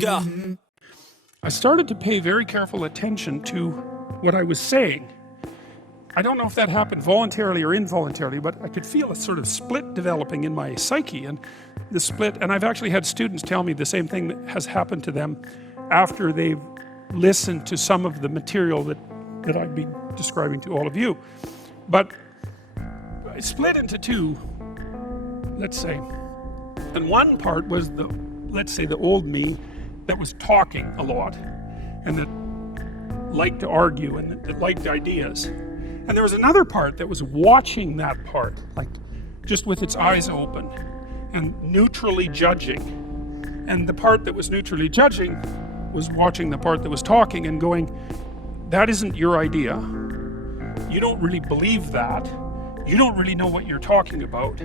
go. I started to pay very careful attention to what I was saying. I don't know if that happened voluntarily or involuntarily, but I could feel a sort of split developing in my psyche, and the split, and I've actually had students tell me the same thing that has happened to them after they've listened to some of the material that I'd be describing to all of you. But I split into two, let's say, and one part was let's say the old me that was talking a lot and that liked to argue and that liked ideas. And there was another part that was watching that part, like just with its eyes open and neutrally judging. And the part that was neutrally judging was watching the part that was talking and going, that isn't your idea. You don't really believe that. You don't really know what you're talking about.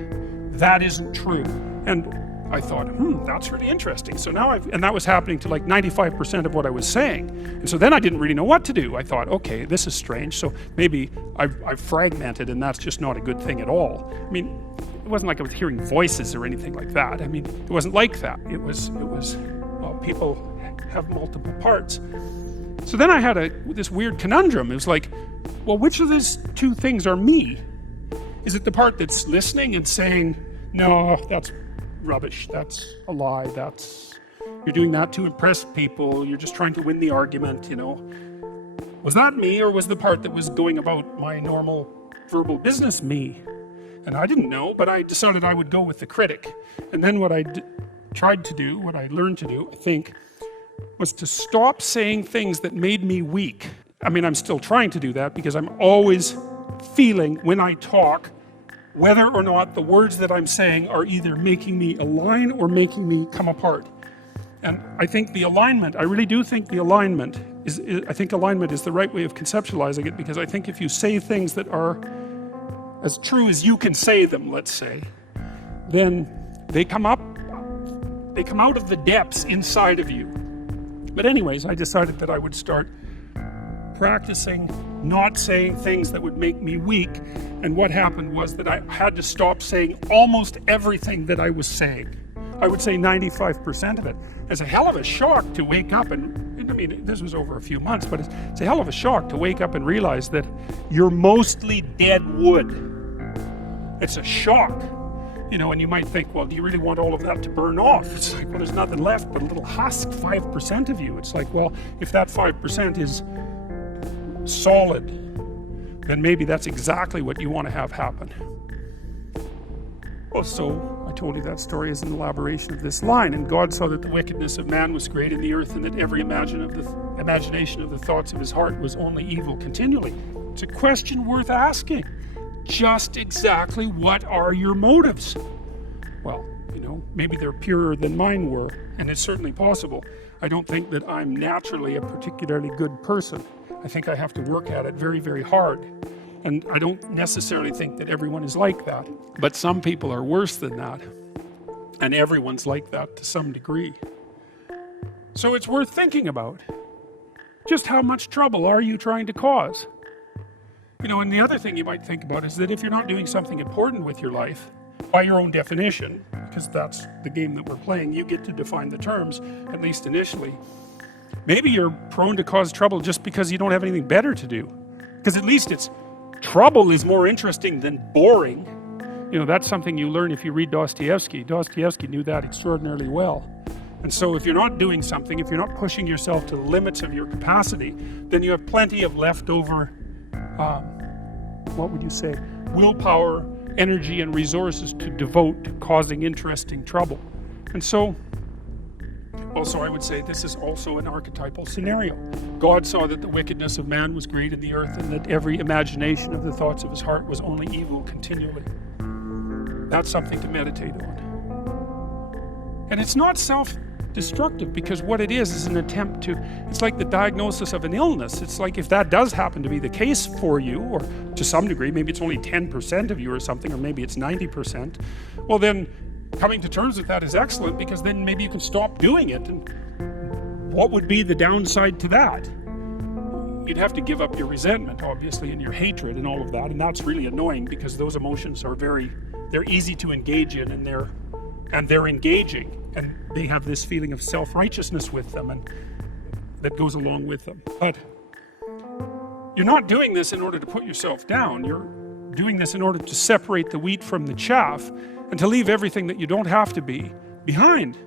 That isn't true. And I thought, that's really interesting. So now and that was happening to like 95% of what I was saying. And so then I didn't really know what to do. I thought, okay, this is strange. So maybe I've fragmented and that's just not a good thing at all. I mean, it wasn't like I was hearing voices or anything like that. I mean, it wasn't like that. It was well, people have multiple parts. So then I had this weird conundrum. It was like, well, which of these two things are me? Is it the part that's listening and saying, no, that's rubbish, that's a lie, you're doing that to impress people, you're just trying to win the argument, you know? Was that me, or was the part that was going about my normal verbal business me? And I didn't know, but I decided I would go with the critic. And then what I tried to do, what I learned to do, I think, was to stop saying things that made me weak. I mean, I'm still trying to do that because I'm always feeling when I talk whether or not the words that I'm saying are either making me align or making me come apart. And I think the alignment, I really do think the alignment I think alignment is the right way of conceptualizing it, because I think if you say things that are as true as you can say them, let's say, then they come out of the depths inside of you. But anyways, I decided that I would start practicing not saying things that would make me weak, and what happened was that I had to stop saying almost everything that I was saying. I would say 95% of it. It's a hell of a shock to wake up, and I mean, this was over a few months, but it's a hell of a shock to wake up and realize that you're mostly dead wood. It's a shock, you know, and you might think, well, do you really want all of that to burn off? It's like, well, there's nothing left but a little husk, 5% of you. It's like, well, if that 5% is solid, then maybe that's exactly what you want to have happen. Well, so I told you that story as an elaboration of this line. And God saw that the wickedness of man was great in the earth, and that every imagination of the thoughts of his heart was only evil continually. It's a question worth asking. Just exactly what are your motives? Well, you know, maybe they're purer than mine were, and it's certainly possible. I don't think that I'm naturally a particularly good person. I think I have to work at it very, very hard. And I don't necessarily think that everyone is like that. But some people are worse than that. And everyone's like that to some degree. So it's worth thinking about. Just how much trouble are you trying to cause? You know, and the other thing you might think about is that if you're not doing something important with your life, by your own definition, because that's the game that we're playing, you get to define the terms, at least initially. Maybe you're prone to cause trouble just because you don't have anything better to do. Because at least trouble is more interesting than boring. You know, that's something you learn if you read Dostoevsky. Dostoevsky knew that extraordinarily well. And so if you're not doing something, if you're not pushing yourself to the limits of your capacity, then you have plenty of leftover, what would you say, willpower, energy, and resources to devote to causing interesting trouble. And so, also, I would say this is also an archetypal scenario. God saw that the wickedness of man was great in the earth, and that every imagination of the thoughts of his heart was only evil continually. That's something to meditate on. And it's not self-destructive, because what it is an attempt to, it's like the diagnosis of an illness. It's like if that does happen to be the case for you, or to some degree, maybe it's only 10% of you or something, or maybe it's 90%, well then, coming to terms with that is excellent, because then maybe you can stop doing it. And what would be the downside to that? You'd have to give up your resentment, obviously, and your hatred and all of that, and that's really annoying, because those emotions are they're easy to engage in, and they're and they're engaging, and they have this feeling of self-righteousness with them, and that goes along with them. But you're not doing this in order to put yourself down. You're doing this in order to separate the wheat from the chaff and to leave everything that you don't have to be behind.